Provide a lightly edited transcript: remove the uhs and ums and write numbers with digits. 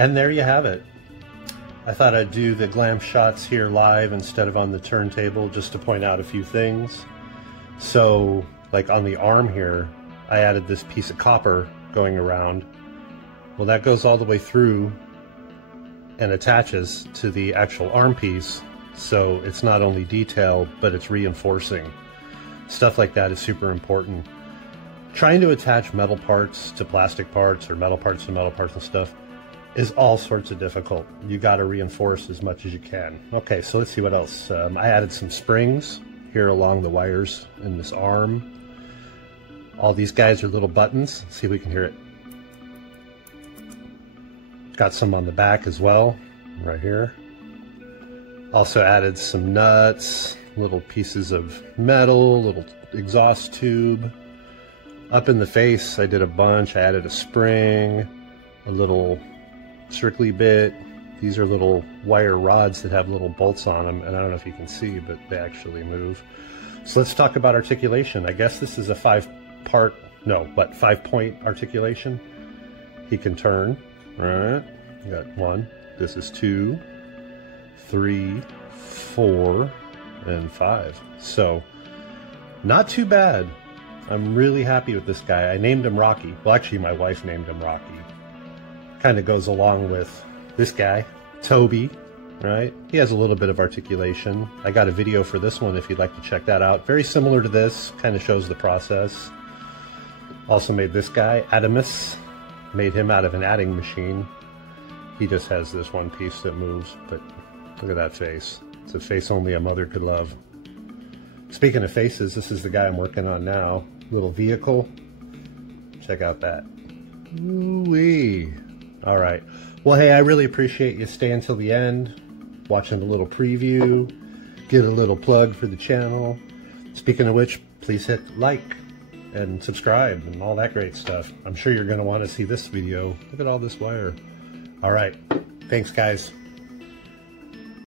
And there you have it. I thought I'd do the glam shots here live instead of on the turntable just to point out a few things. So, like on the arm here, I added this piece of copper going around. Well, that goes all the way through and attaches to the actual arm piece. So it's not only detailed, but it's reinforcing. Stuff like that is super important. Trying to attach metal parts to plastic parts or metal parts to metal parts and stuff is all sorts of difficult. You got to reinforce as much as you can. Okay, so let's see what else. I added some springs here along the wires in this arm. All these guys are little buttons. Let's see if we can hear it. Got some on the back as well, right here. Also added some nuts, little pieces of metal, little exhaust tube. Up in the face, I did a bunch. I added a spring, a little Strictly bit. These are little wire rods that have little bolts on them, and I don't know if you can see, but they actually move. So let's talk about articulation. I guess this is a 5-point articulation. He can turn. All right, you got 1. This is 2, 3, 4, and 5. So not too bad. I'm really happy with this guy. I named him Rocky. Well, actually, my wife named him Rocky. Kind of goes along with this guy, Toby, right? He has a little bit of articulation. I got a video for this one if you'd like to check that out. Very similar to this, kind of shows the process. Also made this guy, Adamus. Made him out of an adding machine. He just has this one piece that moves, but look at that face. It's a face only a mother could love. Speaking of faces, this is the guy I'm working on now. Little vehicle. Check out that. Ooh-wee. All right. Well, hey, I really appreciate you staying till the end, watching a little preview, get a little plug for the channel. Speaking of which, please hit like and subscribe and all that great stuff. I'm sure you're going to want to see this video. Look at all this wire. All right. Thanks, guys.